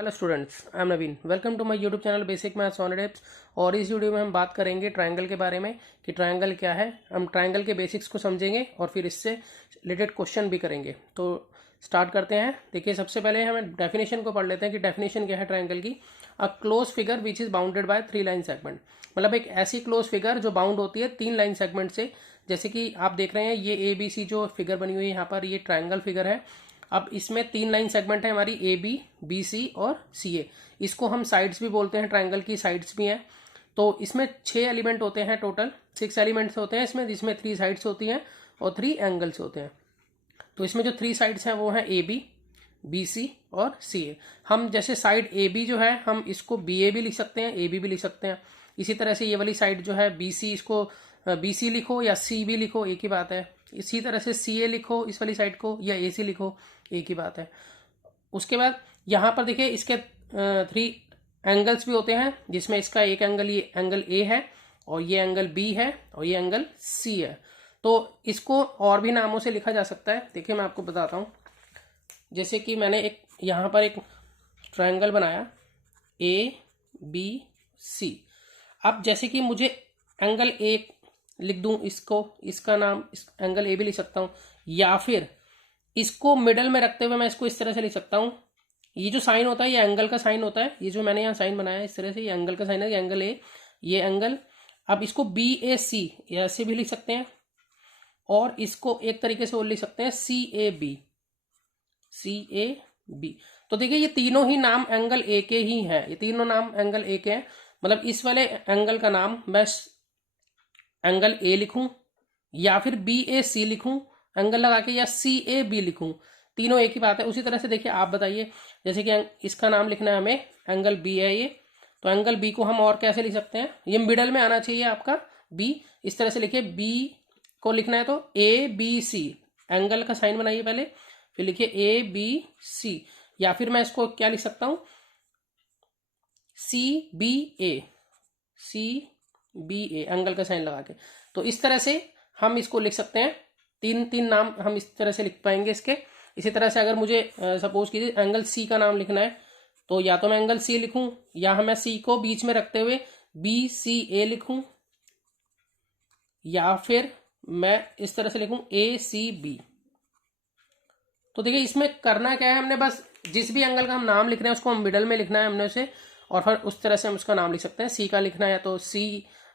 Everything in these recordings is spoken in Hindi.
Hello students, I am Naveen. Welcome to my YouTube channel basic maths on tips. और इस वीडियो में हम बात करेंगे ट्रायंगल के बारे में कि ट्रायंगल क्या है। हम ट्रायंगल के बेसिक्स को समझेंगे और फिर इससे रिलेटेड क्वेश्चन भी करेंगे। तो स्टार्ट करते हैं। देखिए, सबसे पहले हमें डेफिनेशन को पढ़ लेते हैं कि डेफिनेशन क्या है ट्रायंगल की। A close figure which is bounded by 3 line segment, मतलब एक ऐसी क्लोज फिगर जो बाउंड होती है 3 लाइन सेगमेंट से। जैसे कि आप देख रहे हैं ये ABC जो फिगर बनी हुई है यहाँ पर, ये ट्रायंगल फिगर है। अब इसमें 3 लाइन सेगमेंट है हमारी, AB, BC और CA। इसको हम साइड्स भी बोलते हैं, ट्रायंगल की साइड्स भी हैं। तो इसमें 6 एलिमेंट होते हैं, टोटल 6 एलिमेंट्स होते हैं इसमें, जिसमें 3 साइड्स होती हैं और 3 एंगल्स होते हैं। तो इसमें जो 3 साइड्स हैं वो हैं AB, BC और CA। हम जैसे साइड AB जो है हम इसको BA भी लिख सकते हैं, AB भी लिख सकते हैं। इसी तरह से ये वाली साइड जो है BC, इसको BC लिखो या C भी लिखो, एक ही बात है। इसी तरह से CA लिखो इस वाली साइड को, या AC लिखो, एक ही बात है। उसके बाद यहाँ पर देखिए इसके 3 एंगल्स भी होते हैं, जिसमें इसका एक एंगल, ये एंगल A है और ये एंगल B है और ये एंगल C है। तो इसको और भी नामों से लिखा जा सकता है। देखिए मैं आपको बताता हूँ। जैसे कि मैंने एक यहाँ पर एक ट्रायंगल बनाया ABC। अब जैसे कि मुझे एंगल A लिख दूं, इसको, इसका नाम इस एंगल A भी लिख सकता हूँ, या फिर इसको मिडल में रखते हुए मैं इसको इस तरह से लिख सकता हूँ। ये जो साइन होता है ये एंगल का साइन होता है। ये जो मैंने यहाँ साइन बनाया है इस तरह से, ये एंगल का साइन है, ये एंगल A, ये एंगल। अब इसको BAC ऐसे भी लिख सकते हैं, और इसको एक तरीके से और लिख सकते हैं CAB। तो देखिए ये तीनों ही नाम एंगल A के ही हैं, ये तीनों नाम एंगल A के हैं। मतलब इस वाले एंगल का नाम मैं एंगल A लिखूं, या फिर BAC लिखूं एंगल लगा के, या CAB लिखूं, तीनों एक ही बात है। उसी तरह से देखिए आप बताइए, जैसे कि इसका नाम लिखना है हमें, एंगल B है ये, तो एंगल B को हम और कैसे लिख सकते हैं, ये मिडल में आना चाहिए आपका B। इस तरह से लिखिए, B को लिखना है तो ABC, एंगल का साइन बनाइए पहले, फिर लिखिए ABC, या फिर मैं इसको क्या लिख सकता हूं, CBA एंगल का साइन लगा के। तो इस तरह से हम इसको लिख सकते हैं। तीन नाम हम इस तरह से लिख पाएंगे इसके। इसी तरह से अगर मुझे सपोज कीजिए एंगल C का नाम लिखना है, तो या तो मैं एंगल C लिखूं, या मैं C को बीच में रखते हुए BCA लिखूं, या फिर मैं इस तरह से लिखूं ACB। तो देखिए इसमें करना क्या है, हमने बस जिस भी एंगल का हम नाम लिख रहे हैं उसको हम मिडल में लिखना है हमने उसे, और फिर उस तरह से हम उसका नाम लिख सकते हैं। C का लिखना है तो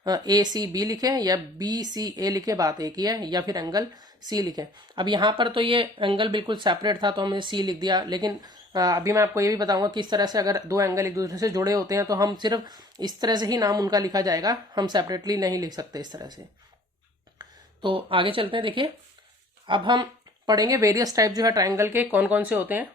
ACB लिखे, या BCA लिखे, बात एक ही है, या फिर एंगल C लिखे। अब यहाँ पर तो ये एंगल बिल्कुल सेपरेट था तो हमने C लिख दिया, लेकिन अभी मैं आपको ये भी बताऊंगा कि इस तरह से अगर दो एंगल एक दूसरे से जुड़े होते हैं तो हम सिर्फ इस तरह से ही नाम उनका लिखा जाएगा, हम सेपरेटली नहीं लिख सकते इस तरह से। तो आगे चलते हैं। देखिए अब हम पढ़ेंगे वेरियस टाइप जो है ट्रायंगल के कौन कौन से होते हैं।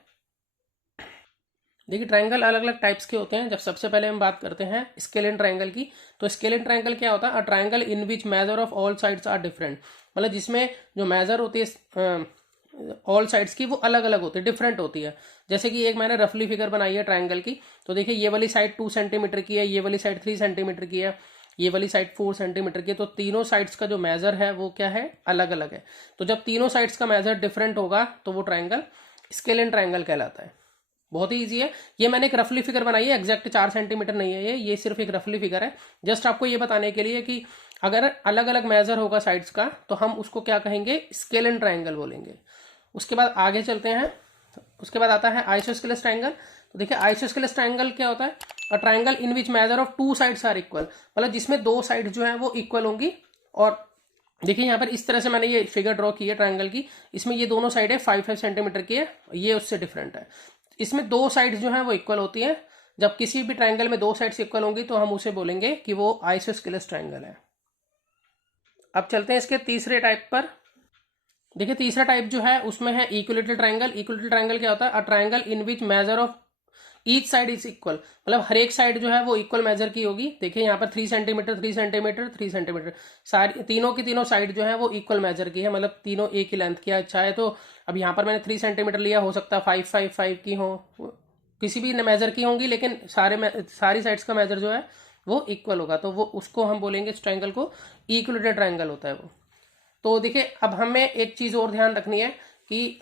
देखिए ट्रायंगल अलग अलग टाइप्स के होते हैं। जब सबसे पहले हम बात करते हैं स्केलिन ट्रायंगल की, तो स्केलिन ट्रायंगल क्या होता है, a triangle in which measure of all sides are different, मतलब जिसमें जो मेजर होती है ऑल साइड्स की वो अलग अलग होती है, डिफरेंट होती है। जैसे कि एक मैंने रफली फिगर बनाई है ट्रायंगल की, तो देखिए ये वाली साइड 2 सेंटीमीटर की है, ये वाली साइड 3 सेंटीमीटर की है, ये वाली साइड 4 सेंटीमीटर की है। तो तीनों साइड्स का जो मेजर है वो क्या है, अलग अलग है। तो जब तीनों साइड्स का मेजर डिफरेंट होगा तो वो ट्रायंगल स्केलिन ट्रायंगल कहलाता है। बहुत ही ईजी है। ये मैंने एक रफली फिगर बनाई है, एग्जैक्ट 4 सेंटीमीटर नहीं है ये सिर्फ एक रफली फिगर है, जस्ट आपको ये बताने के लिए कि अगर अलग अलग मेजर होगा साइड्स का तो हम उसको क्या कहेंगे, स्केलिन ट्रायंगल बोलेंगे। उसके बाद आगे चलते हैं। उसके बाद आता है आइसोस्केलेस ट्रायंगल। तो देखिए आइसोस्केलेस ट्रायंगल क्या होता है, a triangle in which measure of 2 sides are equal, मतलब जिसमें 2 साइड जो है वो इक्वल होंगी। और देखिए यहाँ पर इस तरह से मैंने ये फिगर ड्रॉ की है ट्रायंगल की, इसमें ये दोनों साइड है 5 सेंटीमीटर की है, ये उससे डिफरेंट है। इसमें 2 साइड्स जो है वो इक्वल होती हैं। जब किसी भी ट्रायंगल में 2 साइड्स इक्वल होंगी तो हम उसे बोलेंगे कि वो आइसोस्केलेस ट्रायंगल है। अब चलते हैं इसके तीसरे टाइप पर। देखिए तीसरा टाइप जो है उसमें है इक्विलेटरल ट्रायंगल। इक्विलेटरल ट्रायंगल क्या होता है, a triangle in which measure of each side is equal, मतलब हर एक साइड जो है वो इक्वल मेजर की होगी। देखिए यहाँ पर 3 सेंटीमीटर 3 सेंटीमीटर 3 सेंटीमीटर, सारी तीनों की तीनों साइड जो है वो इक्वल मेजर की है, मतलब तीनों एक ही लेंथ की है। चाहे तो अब यहाँ पर मैंने 3 सेंटीमीटर लिया, हो सकता है 5 की हो, किसी भी मेजर की होंगी, लेकिन सारी साइड्स का मेजर जो है वो इक्वल होगा, तो वो उसको हम बोलेंगे इस ट्रायंगल को इक्विलेटरल ट्रायंगल होता है वो। तो देखिए अब हमें एक चीज और ध्यान रखनी है कि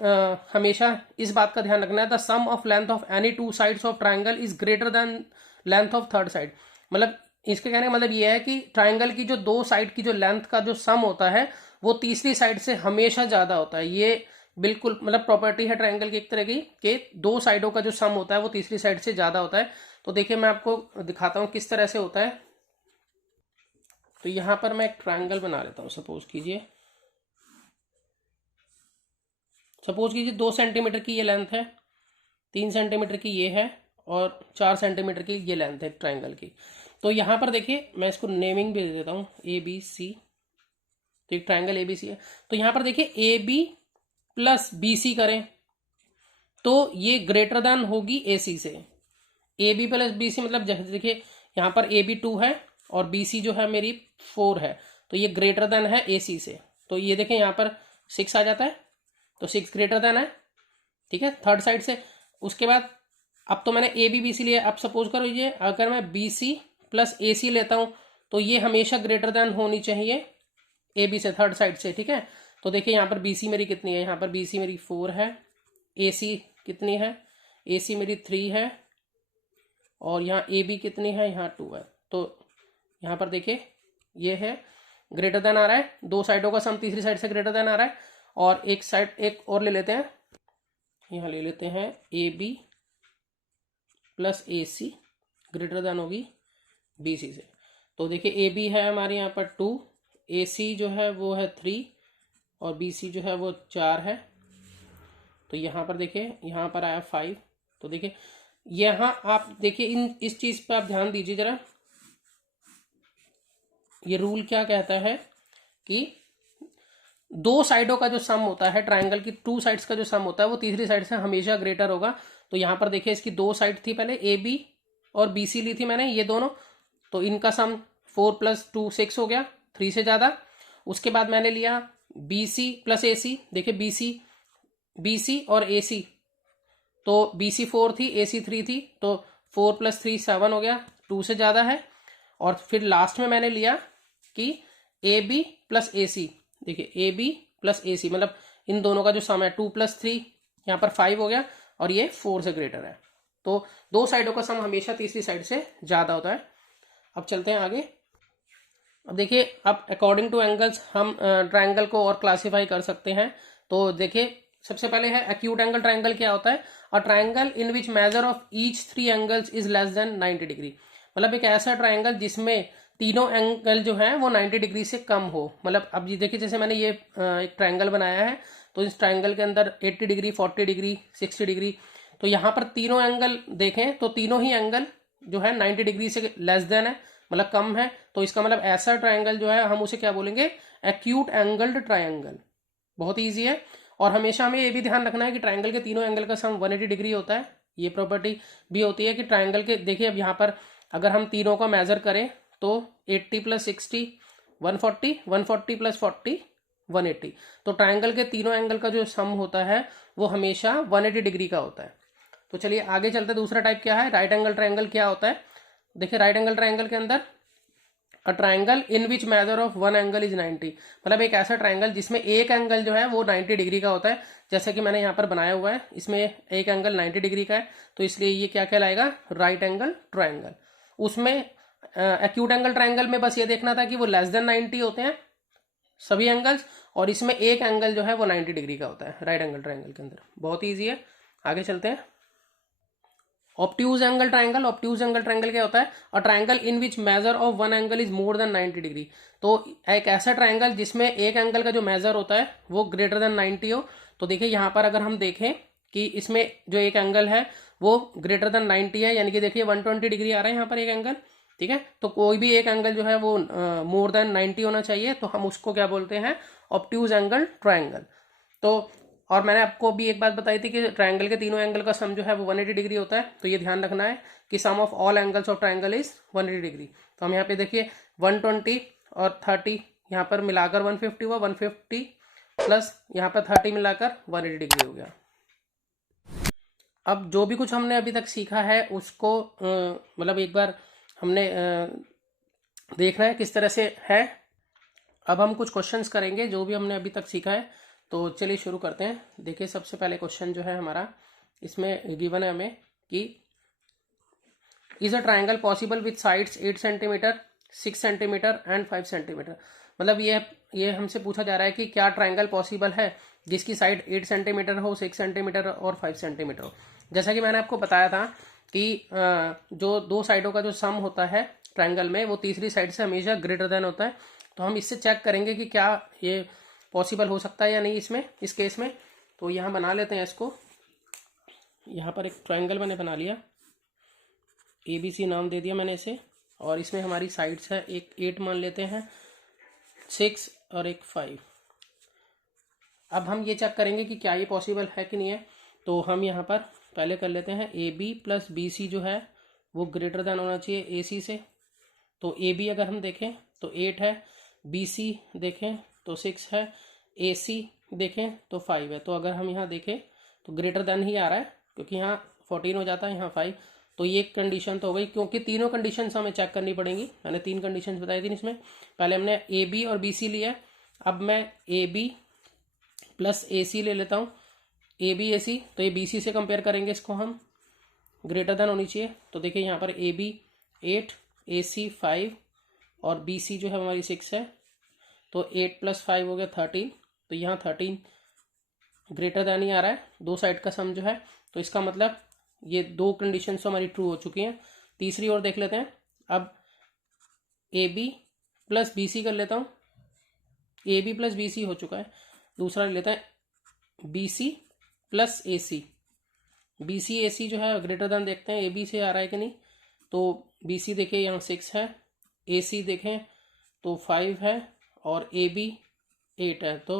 हमेशा इस बात का ध्यान रखना है, the sum of length of any two sides of triangle is greater than length of third side. मतलब इसके कहने का मतलब ये है कि ट्राइंगल की जो दो साइड की जो लेंथ का जो सम होता है वो तीसरी साइड से हमेशा ज्यादा होता है। ये बिल्कुल मतलब प्रॉपर्टी है ट्राइंगल की एक तरह की, कि दो साइडों का जो सम होता है वो तीसरी साइड से ज्यादा होता है। तो देखिए मैं आपको दिखाता हूं किस तरह से होता है। तो यहां पर मैं एक ट्राइंगल बना लेता हूं। सपोज कीजिए 2 सेंटीमीटर की ये लेंथ है, 3 सेंटीमीटर की ये है और 4 सेंटीमीटर की ये लेंथ है ट्राइंगल की। तो यहां पर देखिए मैं इसको नेमिंग भी दे देता हूं, ए बी सी। तो एक ट्राइंगल ए बी सी है। तो यहां पर देखिए A B plus B C करें तो ये ग्रेटर देन होगी ए सी से। A B plus B C मतलब जैसे देखिए यहाँ पर ए बी 2 है और बी सी जो है मेरी 4 है, तो ये ग्रेटर देन है ए सी से। तो ये देखें यहाँ पर 6 आ जाता है, तो 6 ग्रेटर देन है, ठीक है, थर्ड साइड से। उसके बाद अब तो मैंने ए बी बी सी लिया। अब सपोज करो ये अगर मैं बी सी प्लस ए सी लेता हूँ तो ये हमेशा ग्रेटर देन होनी चाहिए ए बी से, थर्ड साइड से, ठीक है। तो देखिए यहाँ पर बी सी मेरी कितनी है, यहाँ पर बी सी मेरी 4 है, ए सी कितनी है, ए सी मेरी 3 है और यहाँ ए बी कितनी है, यहाँ 2 है। तो यहाँ पर देखिए ये है ग्रेटर देन आ रहा है, दो साइडों का सम तीसरी साइड से ग्रेटर देन आ रहा है। और एक साइड एक और ले लेते हैं, यहाँ ले लेते हैं A B plus A C greater than होगी बी सी से। तो देखिए ए बी है हमारे यहाँ पर 2, ए सी जो है वो है 3 और बी सी जो है वो 4 है। तो यहाँ पर देखिए यहाँ पर आया 5। तो देखिए यहाँ आप देखिए इस चीज पे आप ध्यान दीजिए जरा। ये रूल क्या कहता है कि दो साइडों का जो सम होता है ट्राइंगल की, टू साइड्स का जो सम होता है वो तीसरी साइड से हमेशा ग्रेटर होगा। तो यहाँ पर देखिए इसकी दो साइड थी, पहले ए बी और बी सी ली थी मैंने ये दोनों, तो इनका सम 4 + 2 6 हो गया, 3 से ज्यादा। उसके बाद मैंने लिया बी सी प्लस ए सी। देखिए बी सी और ए सी, तो बी सी 4 थी, ए सी 3 थी, तो 4 + 3 7 हो गया, 2 से ज्यादा है। और फिर लास्ट में मैंने लिया कि ए बी प्लस ए सी। देखिए ए बी प्लस ए सी मतलब इन दोनों का जो सम है 2 + 3 यहाँ पर 5 हो गया और ये 4 से ग्रेटर है। तो दो साइडों का सम हमेशा तीसरी साइड से ज्यादा होता है। अब चलते हैं आगे। अब देखिए अब अकॉर्डिंग टू एंगल्स हम ट्राइंगल को और क्लासीफाई कर सकते हैं। तो देखिए सबसे पहले है एक्यूट एंगल ट्राइंगल। क्या होता है, a triangle in which measure of each 3 angles is less than 90 degree. मतलब एक ऐसा ट्राइंगल जिसमें तीनों एंगल जो है वो 90 डिग्री से कम हो। मतलब अब ये देखिए जैसे मैंने ये एक ट्राइंगल बनाया है, तो इस ट्राइंगल के अंदर 80 डिग्री 40 डिग्री 60 डिग्री, तो यहाँ पर तीनों एंगल देखें तो तीनों ही एंगल जो है 90 डिग्री से लेस देन है, मतलब कम है। तो इसका मतलब ऐसा ट्राइंगल जो है हम उसे क्या बोलेंगे, एक्यूट एंगल्ड ट्राइंगल। बहुत ईजी है। और हमेशा हमें ये भी ध्यान रखना है कि ट्राइंगल के तीनों एंगल का सम 180 डिग्री होता है। ये प्रॉपर्टी भी होती है कि ट्राइंगल के, देखिए अब यहाँ पर अगर हम तीनों का मेजर करें तो 80 + 60 140, 140 + 40 180। तो ट्राइंगल के तीनों एंगल का जो सम होता है वो हमेशा 180 डिग्री का होता है। तो चलिए आगे चलते हैं। दूसरा टाइप क्या है, राइट एंगल ट्राइंगल क्या होता है। देखिए राइट एंगल ट्राइंगल के अंदर a triangle in which measure of one angle is 90। मतलब एक ऐसा ट्राइंगल जिसमें एक एंगल जो है वो 90 डिग्री का होता है। जैसे कि मैंने यहाँ पर बनाया हुआ है, इसमें एक एंगल 90 डिग्री का है, तो इसलिए ये क्या कहलाएगा, राइट एंगल ट्राइंगल। उसमें एक्यूट एंगल ट्राइंगल में बस ये देखना था कि वो लेस देन 90 होते हैं सभी एंगल्स, और इसमें एक एंगल जो है वो 90 डिग्री का होता है राइट एंगल ट्राइंगल के अंदर। बहुत ईजी है। आगे चलते हैं। Obtuse angle triangle. Obtuse angle triangle क्या होता है, a triangle in which measure of one angle is more than 90 degree. तो एक ऐसा ट्राइंगल जिसमें एक एंगल का जो मेजर होता है वो ग्रेटर देन 90 हो। तो देखिए यहाँ पर अगर हम देखें कि इसमें जो एक एंगल है वो ग्रेटर देन 90 है, यानी कि देखिए 120 डिग्री आ रहा है यहाँ पर एक एंगल, ठीक है। तो कोई भी एक एंगल जो है वो मोर देन 90 होना चाहिए, तो हम उसको क्या बोलते हैं, ऑब्ट्यूज एंगल ट्राइंगल। तो और मैंने आपको भी एक बात बताई थी कि ट्राइंगल के तीनों एंगल का सम जो है वो 180 डिग्री होता है। तो ये ध्यान रखना है कि sum of all angles of triangle is 180 degree. तो हम यहाँ पे देखिए 120 और 30 यहाँ पर मिलाकर 150 हुआ, 150 प्लस यहाँ पर 30 मिलाकर 180 डिग्री हो गया। अब जो भी कुछ हमने अभी तक सीखा है उसको मतलब एक बार हमने देखना है किस तरह से है। अब हम कुछ क्वेश्चंस करेंगे जो भी हमने अभी तक सीखा है। तो चलिए शुरू करते हैं। देखिए सबसे पहले क्वेश्चन जो है हमारा, इसमें गिवन है हमें कि is a triangle possible with sides 8 centimetre, 6 centimetre and 5 centimetre. मतलब ये हमसे पूछा जा रहा है कि क्या ट्राइंगल पॉसिबल है जिसकी साइड 8 सेंटीमीटर हो, 6 सेंटीमीटर और 5 सेंटीमीटर हो। जैसा कि मैंने आपको बताया था कि जो दो साइडों का जो सम होता है ट्राइंगल में, वो तीसरी साइड से हमेशा ग्रेटर देन होता है। तो हम इससे चेक करेंगे कि क्या ये पॉसिबल हो सकता है या नहीं इसमें, इस केस में। तो यहाँ बना लेते हैं इसको। यहाँ पर एक ट्राइंगल मैंने बना लिया, ABC नाम दे दिया मैंने इसे, और इसमें हमारी साइड्स है, एक 8 मान लेते हैं, 6 और एक 5। अब हम ये चेक करेंगे कि क्या ये पॉसिबल है कि नहीं है। तो हम यहाँ पर पहले कर लेते हैं AB प्लस BC जो है वो ग्रेटर देन होना चाहिए AC से। तो AB अगर हम देखें तो 8 है, BC देखें तो 6 है, AC देखें तो 5 है। तो अगर हम यहाँ देखें तो ग्रेटर देन ही आ रहा है, क्योंकि यहाँ 14 हो जाता है, यहाँ 5। तो ये कंडीशन तो हो गई, क्योंकि तीनों कंडीशंस हमें चेक करनी पड़ेंगी। मैंने 3 कंडीशंस बताई थी इसमें। पहले हमने AB और BC लिया, अब मैं AB प्लस AC ले लेता हूँ, AB AC। तो ये BC से कंपेयर करेंगे, इसको हम ग्रेटर देन होनी चाहिए। तो देखिए यहाँ पर AB 8, AC 5 और BC जो है हमारी 6 है। तो 8 प्लस 5 हो गया 13। तो यहाँ 13 ग्रेटर देन ही आ रहा है, दो साइड का सम जो है। तो इसका मतलब ये दो कंडीशंस तो हमारी ट्रू हो चुकी हैं। तीसरी ओर देख लेते हैं। अब AB प्लस BC कर लेता हूँ, AB प्लस BC हो चुका है। दूसरा ले लेते हैं BC plus AC। BC AC जो है ग्रेटर देन देखते हैं AB से आ रहा है कि नहीं। तो BC देखिए यहाँ 6 है, AC देखें तो 5 है और AB 8 है। तो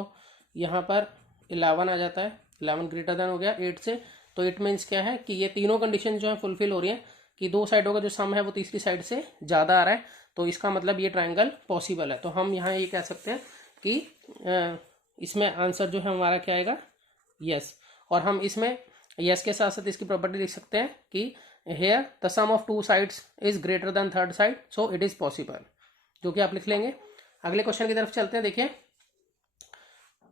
यहाँ पर 11 आ जाता है, 11 ग्रेटर देन हो गया 8 से। तो इट मीन्स क्या है कि ये तीनों कंडीशन जो है फुलफिल हो रही हैं, कि दो साइडों का जो सम है वो तीसरी साइड से ज़्यादा आ रहा है। तो इसका मतलब ये ट्राइंगल पॉसिबल है। तो हम यहाँ ये कह सकते हैं कि इसमें आंसर जो है हमारा क्या आएगा, यस। और हम इसमें यस के साथ साथ इसकी प्रॉपर्टी लिख सकते हैं कि here the sum of two sides is greater than third side, so it is possible, जो कि आप लिख लेंगे। अगले क्वेश्चन की तरफ चलते हैं। देखिए,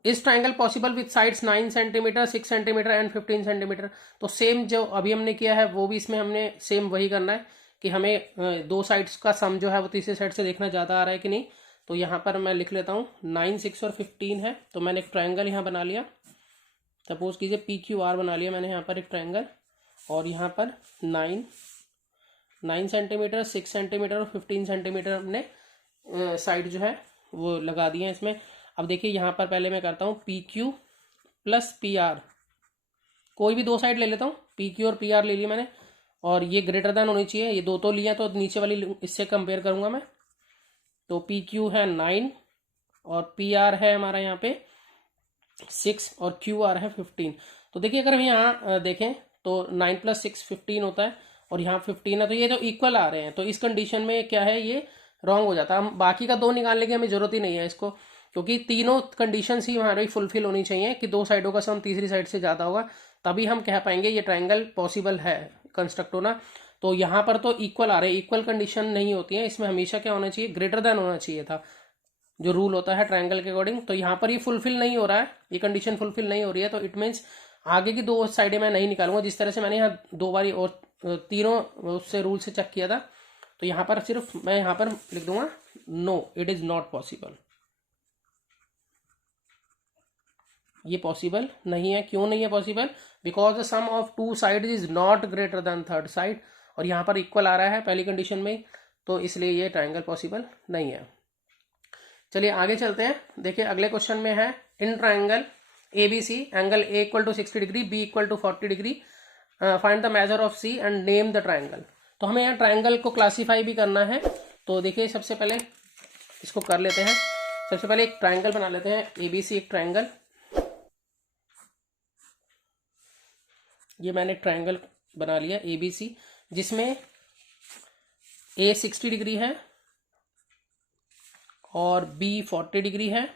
इस triangle possible with sides 9 centimetre, 6 centimetre and 15 centimetre. तो सेम जो अभी हमने किया है वो भी इसमें हमने सेम वही करना है कि हमें दो साइड्स का सम जो है वो तीसरी साइड से देखना ज़्यादा आ रहा है कि नहीं। तो यहाँ पर मैं लिख लेता हूँ 9, 6 और 15 है। तो मैंने एक ट्राइंगल यहाँ बना लिया, सपोज कीजिए PQR बना लिया मैंने यहाँ पर एक ट्राइंगल। और यहाँ पर 9 सेंटीमीटर, 6 सेंटीमीटर और 15 सेंटीमीटर हमने साइड जो है वो लगा दिए हैं इसमें। अब देखिए यहाँ पर पहले मैं करता हूँ PQ प्लस PR, कोई भी दो साइड ले लेता हूँ, PQ और PR ले लिया मैंने, और ये ग्रेटर देन होनी चाहिए। ये दो तो लिया, तो नीचे वाली इससे कंपेयर करूँगा मैं। तो PQ है 9 और PR है हमारा यहाँ पे 6 और QR है 15। तो देखिए अगर हम यहाँ देखें तो 9 प्लस 6 15 होता है, और यहाँ 15 है। तो ये जो इक्वल आ रहे हैं, तो इस कंडीशन में क्या है, ये रॉन्ग हो जाता है। हम बाकी का दो निकालने की हमें जरूरत ही नहीं है इसको, क्योंकि तीनों कंडीशंस ही हमारी फुलफिल होनी चाहिए कि दो साइडों का सम तीसरी साइड से ज़्यादा होगा, तभी हम कह पाएंगे ये ट्राइंगल पॉसिबल है कंस्ट्रक्ट होना। तो यहाँ पर तो इक्वल आ रहे हैं, इक्वल कंडीशन नहीं होती है इसमें, हमेशा क्या होना चाहिए, ग्रेटर देन होना चाहिए था, जो रूल होता है ट्राइंगल के अकॉर्डिंग। तो यहाँ पर ये फुलफिल नहीं हो रहा है, ये कंडीशन फुलफिल नहीं हो रही है। तो इट मीन्स आगे की दो साइडें मैं नहीं निकालूंगा, जिस तरह से मैंने यहाँ दो बारी और तीनों उससे रूल से चेक किया था। तो यहाँ पर सिर्फ मैं यहाँ पर लिख दूंगा no, it is not possible. ये पॉसिबल नहीं है। क्यों नहीं है possible? Because the sum of two side is not greater than third side, और यहाँ पर इक्वल आ रहा है पहली कंडीशन में, तो इसलिए ये ट्राइंगल पॉसिबल नहीं है। चलिए आगे चलते हैं। देखिए अगले क्वेश्चन में है, in triangle ABC angle A equal to 60 degree, B equal to 40 degree, find the measure of C and name the triangle. तो हमें यहाँ ट्राइंगल को क्लासीफाई भी करना है। तो देखिए सबसे पहले इसको कर लेते हैं। सबसे पहले एक ट्राइंगल बना लेते हैं ABC, एक ट्राइंगल। ये मैंने ट्राइंगल बना लिया ABC, जिसमें A 60 डिग्री है और B 40 डिग्री है,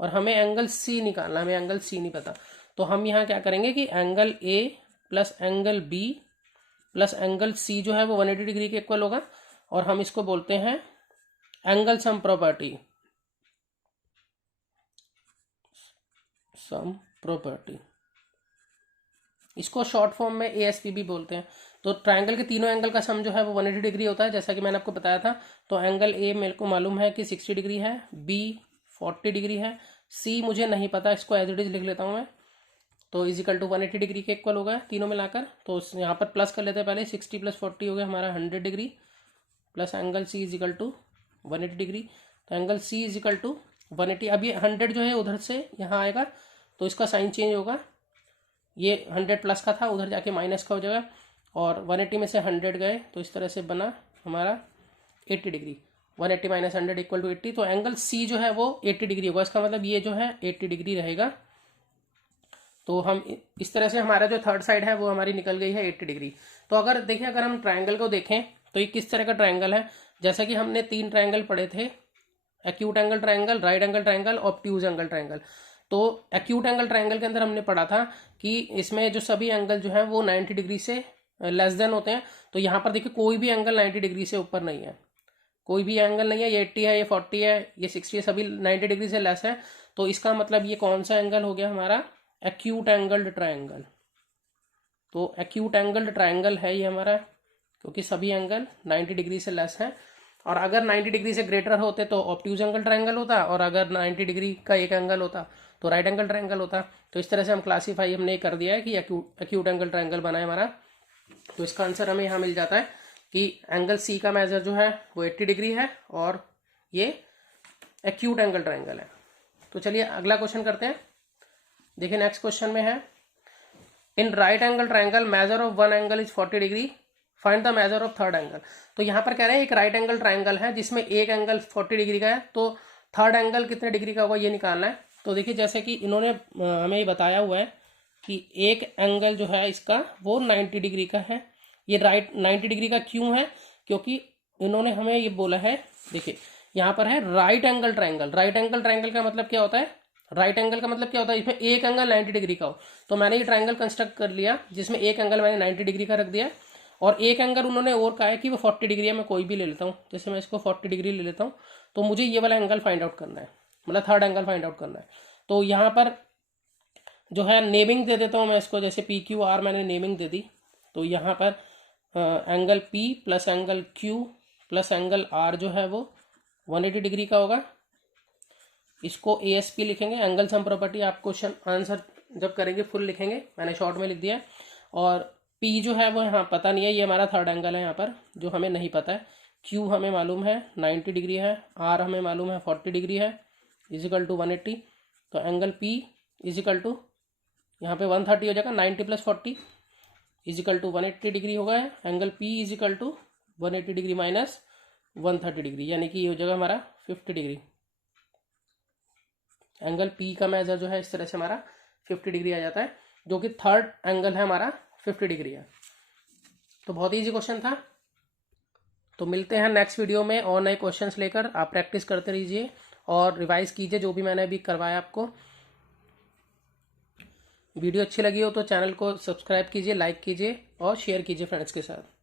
और हमें एंगल C निकालना है। हमें एंगल C नहीं पता, तो हम यहाँ क्या करेंगे कि angle A plus angle B plus angle C जो है वो 180 डिग्री के इक्वल होगा, और हम इसको बोलते हैं angle sum property. Sum property, इसको शॉर्ट फॉर्म में ASP भी बोलते हैं। तो ट्रायंगल के तीनों एंगल का सम जो है वो 180 डिग्री होता है, जैसा कि मैंने आपको बताया था। तो एंगल A मेरे को मालूम है कि 60 डिग्री है, B 40 डिग्री है, C मुझे नहीं पता, इसको एज इट इज लिख लेता हूँ मैं। तो इजिकल टू 180 डिग्री के इक्वल होगा तीनों मिलाकर। तो यहाँ पर प्लस कर लेते हैं पहले, 60 + 40 हो गया हमारा 100 degree, plus angle C equal to 180 degree. तो एंगल C इजिकल टू 180। अब ये 100 जो है उधर से यहाँ आएगा तो इसका साइन चेंज होगा, ये 100 प्लस का था उधर जाके माइनस का हो जाएगा, और 180 में से 100 गए तो इस तरह से बना हमारा 80 डिग्री। 180 - 100 = 80। तो एंगल C जो है वो 80 डिग्री होगा, इसका मतलब ये जो है 80 डिग्री रहेगा। तो हम इस तरह से हमारा जो थर्ड साइड है वो हमारी निकल गई है 80 डिग्री। तो अगर देखें, अगर हम ट्रायंगल को देखें तो ये किस तरह का ट्रायंगल है, जैसा कि हमने 3 ट्रायंगल पढ़े थे, acute angle triangle, right angle triangle, obtuse angle triangle. तो एक्यूट एंगल ट्रायंगल के अंदर हमने पढ़ा था कि इसमें जो सभी एंगल जो है वो 90 डिग्री से लेस देन होते हैं। तो यहाँ पर देखिए कोई भी एंगल 90 डिग्री से ऊपर नहीं है, कोई भी एंगल नहीं है, ये 80 है, ये 40 है, ये 60 है, सभी 90 डिग्री से लेस है। तो इसका मतलब ये कौन सा एंगल हो गया हमारा, एक्यूट एंगल्ड ट्रायंगल। तो एक्यूट एंगल्ड ट्रायंगल है ये हमारा, क्योंकि सभी एंगल 90 डिग्री से लेस है। और अगर 90 डिग्री से ग्रेटर होते तो ऑब्ट्यूज एंगल ट्रायंगल होता, और अगर 90 डिग्री का एक एंगल होता तो राइट एंगल ट्रायंगल होता। तो इस तरह से हम क्लासीफाई हमने कर दिया है कि एक्यूट एंगल ट्रायंगल बना है हमारा। तो इसका आंसर हमें यहाँ मिल जाता है कि एंगल C का मेजर जो है वो 80 डिग्री है और ये एक्यूट एंगल ट्रायंगल है। तो चलिए अगला क्वेश्चन करते हैं। देखिए नेक्स्ट क्वेश्चन में है, in right angle triangle measure of one angle is 40 degree, find the measure of third angle. तो यहाँ पर कह रहे हैं एक राइट एंगल ट्रायंगल है जिसमें एक एंगल 40 डिग्री का है, तो थर्ड एंगल कितने डिग्री का होगा ये निकालना है। तो देखिए जैसे कि इन्होंने हमें ये बताया हुआ है कि एक एंगल जो है इसका वो 90 डिग्री का है। ये राइट 90 डिग्री का क्यों है, क्योंकि इन्होंने हमें ये बोला है, देखिए यहाँ पर है right angle triangle. Right angle triangle का मतलब क्या होता है, राइट एंगल का मतलब क्या होता है, इसमें एक एंगल 90 डिग्री का हो। तो मैंने ये ट्रायंगल कंस्ट्रक्ट कर लिया जिसमें एक एंगल मैंने 90 डिग्री का रख दिया, और एक एंगल उन्होंने और कहा है कि वो 40 डिग्री है। मैं कोई भी ले लेता हूँ, जैसे मैं इसको 40 डिग्री ले लेता हूँ। तो मुझे ये वाला एंगल फाइंड आउट करना है, मतलब थर्ड एंगल फाइंड आउट करना है। तो यहाँ पर जो है नेमिंग दे देता हूँ मैं इसको, जैसे PQR मैंने नेमिंग दे दी। तो यहाँ पर angle P plus angle Q plus angle R जो है वो 180 डिग्री का होगा। इसको ASP लिखेंगे, एंगल सम प्रॉपर्टी। आप क्वेश्चन आंसर जब करेंगे फुल लिखेंगे, मैंने शॉर्ट में लिख दिया है। और P जो है वो यहाँ पता नहीं है, ये हमारा थर्ड एंगल है यहाँ पर जो हमें नहीं पता है। Q हमें मालूम है 90 डिग्री है, R हमें मालूम है 40 डिग्री है, इजिकल टू 180। तो एंगल P इजिकल टू यहाँ पे 130 हो जाएगा, 90 + 40 इजिकल टू 180 डिग्री होगा। Angle P equal to 180 degree minus 130 degree, यानी कि ये हो जाएगा हमारा 50 डिग्री। एंगल P का मेजर जो है इस तरह से हमारा 50 डिग्री आ जाता है, जो कि थर्ड एंगल है हमारा 50 डिग्री है। तो बहुत ईजी क्वेश्चन था। तो मिलते हैं नेक्स्ट वीडियो में और नए क्वेश्चंस लेकर। आप प्रैक्टिस करते रहिए और रिवाइज कीजिए जो भी मैंने अभी करवाया आपको। वीडियो अच्छी लगी हो तो चैनल को सब्सक्राइब कीजिए, लाइक कीजिए और शेयर कीजिए फ्रेंड्स के साथ।